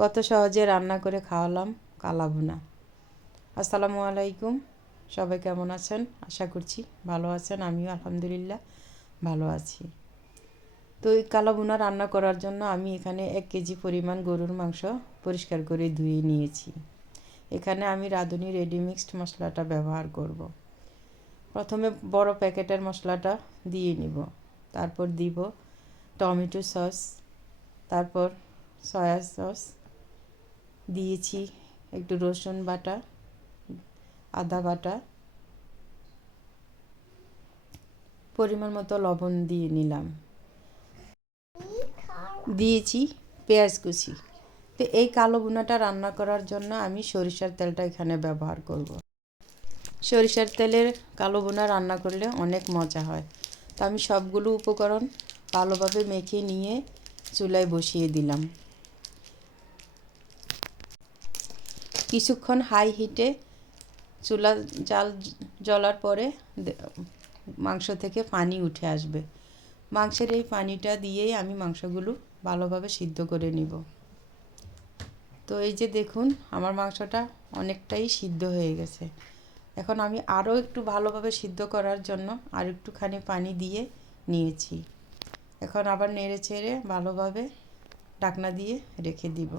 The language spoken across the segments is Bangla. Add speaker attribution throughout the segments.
Speaker 1: কত সহজে রান্না করে খাওয়ালাম, কালাভুনা। আসসালামু আলাইকুম, সবাই কেমন আছেন? আশা করছি ভালো আছেন, আমিও আলহামদুলিল্লাহ ভালো আছি। তো এই কালাভুনা রান্না করার জন্য আমি এখানে এক কেজি পরিমাণ গরুর মাংস পরিষ্কার করে ধুয়ে নিয়েছি। এখানে আমি রাঁধুনি রেডি মিক্সড মশলাটা ব্যবহার করব। প্রথমে বড় প্যাকেটের মশলাটা দিয়ে নিব। তারপর দিব টমেটো সস, তারপর সয়া সস দিয়েছি একটু রসুন বাটা, আদা বাটা। পরিমাণ মতো লবণ দিয়ে নিলাম। দিয়েছি পেঁয়াজ কুচি। তো এই কালো বুনাটা রান্না করার জন্য আমি সরিষার তেলটা এখানে ব্যবহার করব। সরিষার তেলের কালো বোনা রান্না করলে অনেক মজা হয়। তো আমি সবগুলো উপকরণ ভালোভাবে মেখে নিয়ে চুলায় বসিয়ে দিলাম। কিছুক্ষণ হাই হিটে চুলা, জাল জ্বলার পরে মাংস থেকে পানি উঠে আসবে। মাংসের এই পানিটা দিয়েই আমি মাংসগুলো ভালোভাবে সিদ্ধ করে নিব। তো এই যে দেখুন, আমার মাংসটা অনেকটাই সিদ্ধ হয়ে গেছে। এখন আমি আরও একটু ভালোভাবে সিদ্ধ করার জন্য আর একটুখানি পানি দিয়ে নিয়েছি। এখন আবার নেড়ে চেড়ে ভালোভাবে ঢাকনা দিয়ে রেখে দিব।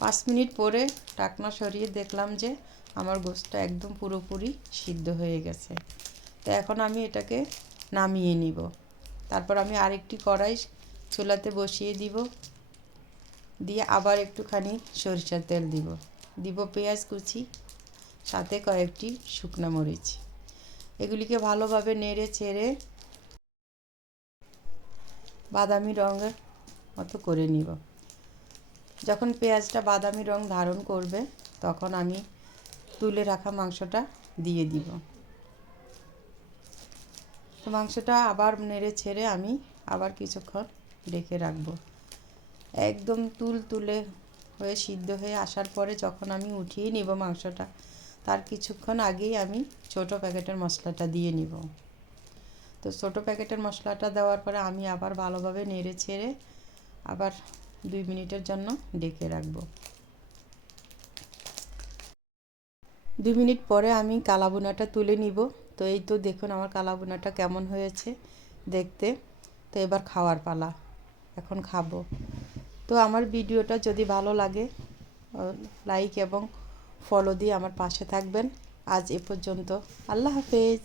Speaker 1: পাঁচ মিনিট পরে টাকনা সরিয়ে দেখলাম যে আমার গোস্তটা একদম পুরোপুরি সিদ্ধ হয়ে গেছে। তো এখন আমি এটাকে নামিয়ে নিব। তারপর আমি আরেকটি কড়াই চুলাতে বসিয়ে দিব। দিয়ে আবার একটুখানি সরিষার তেল দিব। দিব পেঁয়াজ কুচি, সাথে কয়েকটি শুকনো মরিচ। এগুলিকে ভালোভাবে নেড়ে ছেড়ে বাদামি রঙের মতো করে নিব। যখন পেঁয়াজটা বাদামি রং ধারণ করবে, তখন আমি তুলে রাখা মাংসটা দিয়ে দিব। তো মাংসটা আবার নেড়ে ছেড়ে আমি আবার কিছুক্ষণ রেখে রাখব। একদম তুল তুলে হয়ে সিদ্ধ হয়ে আসার পরে যখন আমি উঠিয়ে নিব মাংসটা, তার কিছুক্ষণ আগেই আমি ছোট প্যাকেটের মশলাটা দিয়ে নিব। তো ছোট প্যাকেটের মশলাটা দেওয়ার পরে আমি আবার ভালোভাবে নেড়ে ছেড়ে আবার দুই মিনিটের জন্য ডেকে রাখব। দুই মিনিট পরে আমি কালাবোনাটা তুলে নিব। তো এই তো দেখুন আমার কালাবোনাটা কেমন হয়েছে দেখতে। তো এবার খাওয়ার পালা, এখন খাব। তো আমার ভিডিওটা যদি ভালো লাগে লাইক এবং ফলো দিয়ে আমার পাশে থাকবেন। আজ এ পর্যন্ত, আল্লাহ হাফেজ।